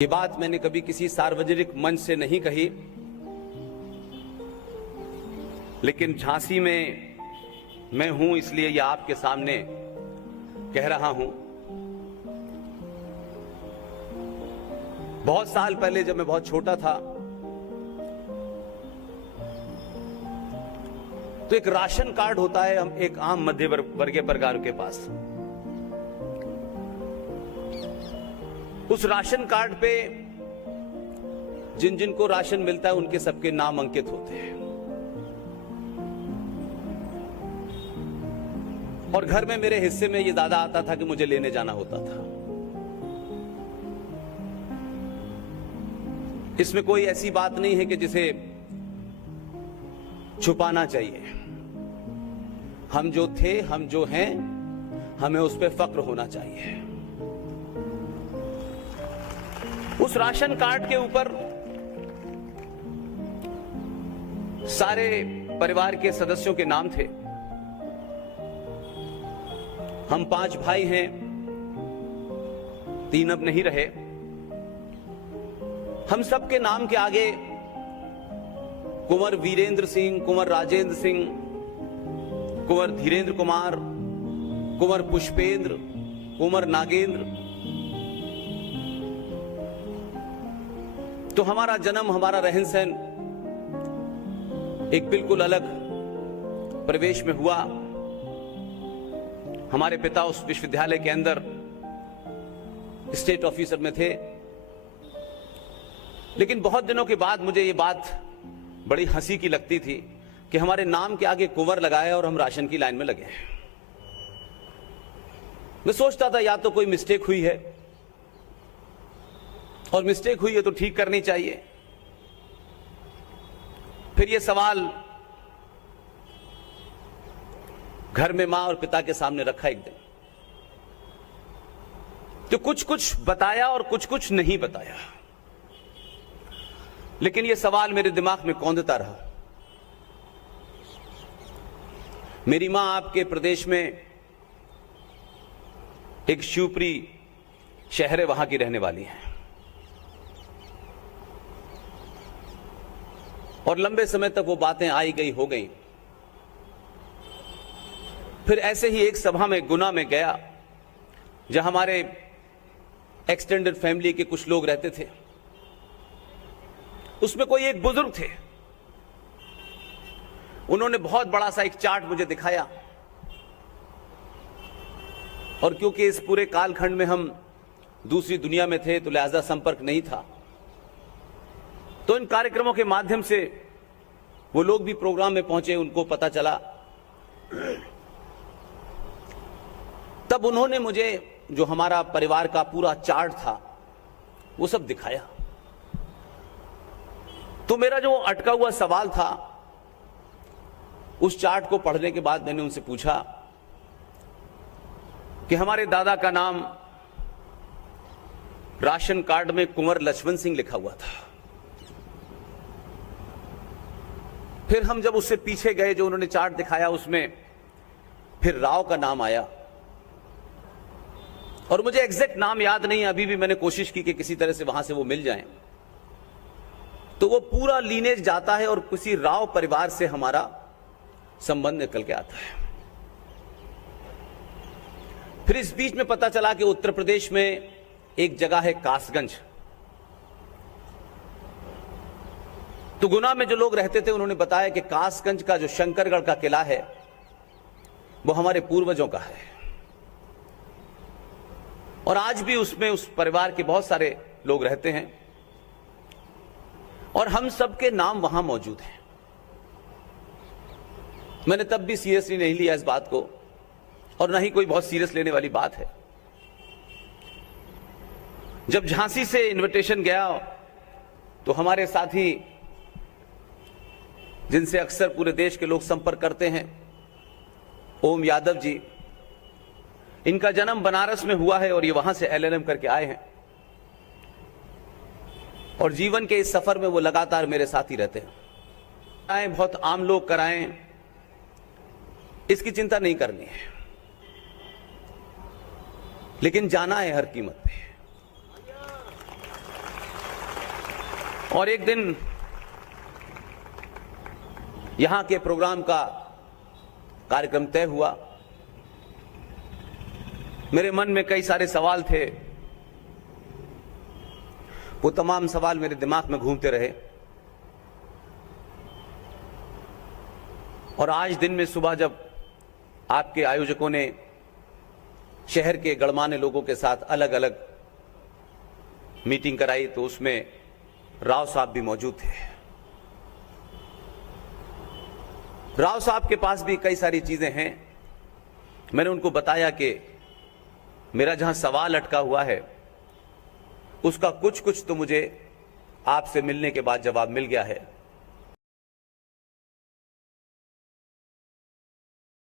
ये बात मैंने कभी किसी सार्वजनिक मंच से नहीं कही, लेकिन झांसी में मैं हूं इसलिए ये आपके सामने कह रहा हूं। बहुत साल पहले जब मैं बहुत छोटा था तो एक राशन कार्ड होता है हम एक आम मध्य वर्गीय परिवार के पास। उस राशन कार्ड पे जिन जिन को राशन मिलता है उनके सबके नाम अंकित होते हैं और घर में मेरे हिस्से में ये दादा आता था कि मुझे लेने जाना होता था। इसमें कोई ऐसी बात नहीं है कि जिसे छुपाना चाहिए। हम जो थे, हम जो हैं, हमें उस पर फक्र होना चाहिए। उस राशन कार्ड के ऊपर सारे परिवार के सदस्यों के नाम थे। हम 5 भाई हैं, 3 अब नहीं रहे। हम सबके नाम के आगे कुंवर वीरेंद्र सिंह, कुंवर राजेंद्र सिंह, कुंवर धीरेन्द्र कुमार, कुंवर पुष्पेंद्र, कुंवर नागेंद्र। तो हमारा जन्म, हमारा रहन सहन एक बिल्कुल अलग परिवेश में हुआ। हमारे पिता उस विश्वविद्यालय के अंदर स्टेट ऑफिसर में थे। लेकिन बहुत दिनों के बाद मुझे ये बात बड़ी हंसी की लगती थी कि हमारे नाम के आगे कुंवर लगाया और हम राशन की लाइन में लगे। मैं सोचता था या तो कोई मिस्टेक हुई है, और मिस्टेक हुई है तो ठीक करनी चाहिए। फिर ये सवाल घर में मां और पिता के सामने रखा एक दिन, तो कुछ कुछ बताया और कुछ कुछ नहीं बताया। लेकिन ये सवाल मेरे दिमाग में कौंधता रहा। मेरी मां आपके प्रदेश में एक शिवपुरी शहर है, वहां की रहने वाली है और लंबे समय तक वो बातें आई गई हो गई। फिर ऐसे ही एक सभा में गुना में गया, जहां हमारे एक्सटेंडेड फैमिली के कुछ लोग रहते थे। उसमें कोई एक बुजुर्ग थे, उन्होंने बहुत बड़ा सा एक चार्ट मुझे दिखाया। और क्योंकि इस पूरे कालखंड में हम दूसरी दुनिया में थे तो लिहाजा संपर्क नहीं था, तो इन कार्यक्रमों के माध्यम से वो लोग भी प्रोग्राम में पहुंचे, उनको पता चला। तब उन्होंने मुझे जो हमारा परिवार का पूरा चार्ट था वो सब दिखाया। तो मेरा जो अटका हुआ सवाल था, उस चार्ट को पढ़ने के बाद मैंने उनसे पूछा कि हमारे दादा का नाम राशन कार्ड में कुंवर लक्ष्मण सिंह लिखा हुआ था। फिर हम जब उससे पीछे गए, जो उन्होंने चार्ट दिखाया उसमें फिर राव का नाम आया। और मुझे एग्जैक्ट नाम याद नहीं है, अभी भी मैंने कोशिश की कि किसी तरह से वहां से वो मिल जाएं। तो वो पूरा लीनेज जाता है और किसी राव परिवार से हमारा संबंध निकल के आता है। फिर इस बीच में पता चला कि उत्तर प्रदेश में एक जगह है कासगंज। तो गुना में जो लोग रहते थे उन्होंने बताया कि कासगंज का जो शंकरगढ़ का किला है वो हमारे पूर्वजों का है, और आज भी उसमें उस परिवार के बहुत सारे लोग रहते हैं और हम सबके नाम वहां मौजूद हैं। मैंने तब भी सीरियसली नहीं लिया इस बात को, और ना ही कोई बहुत सीरियस लेने वाली बात है। जब झांसी से इनविटेशन गया तो हमारे साथी, जिनसे अक्सर पूरे देश के लोग संपर्क करते हैं, ओम यादव जी, इनका जन्म बनारस में हुआ है और ये वहां से एलएलएम करके आए हैं और जीवन के इस सफर में वो लगातार मेरे साथ ही रहते हैं। बहुत आम लोग कराएं, इसकी चिंता नहीं करनी है, लेकिन जाना है हर कीमत पे। और एक दिन यहां के प्रोग्राम का कार्यक्रम तय हुआ। मेरे मन में कई सारे सवाल थे, वो तमाम सवाल मेरे दिमाग में घूमते रहे और आज दिन में सुबह जब आपके आयोजकों ने शहर के गणमान्य लोगों के साथ अलग अलग मीटिंग कराई तो उसमें राव साहब भी मौजूद थे। राव साहब के पास भी कई सारी चीजें हैं। मैंने उनको बताया कि मेरा जहां सवाल अटका हुआ है उसका कुछ कुछ तो मुझे आपसे मिलने के बाद जवाब मिल गया है।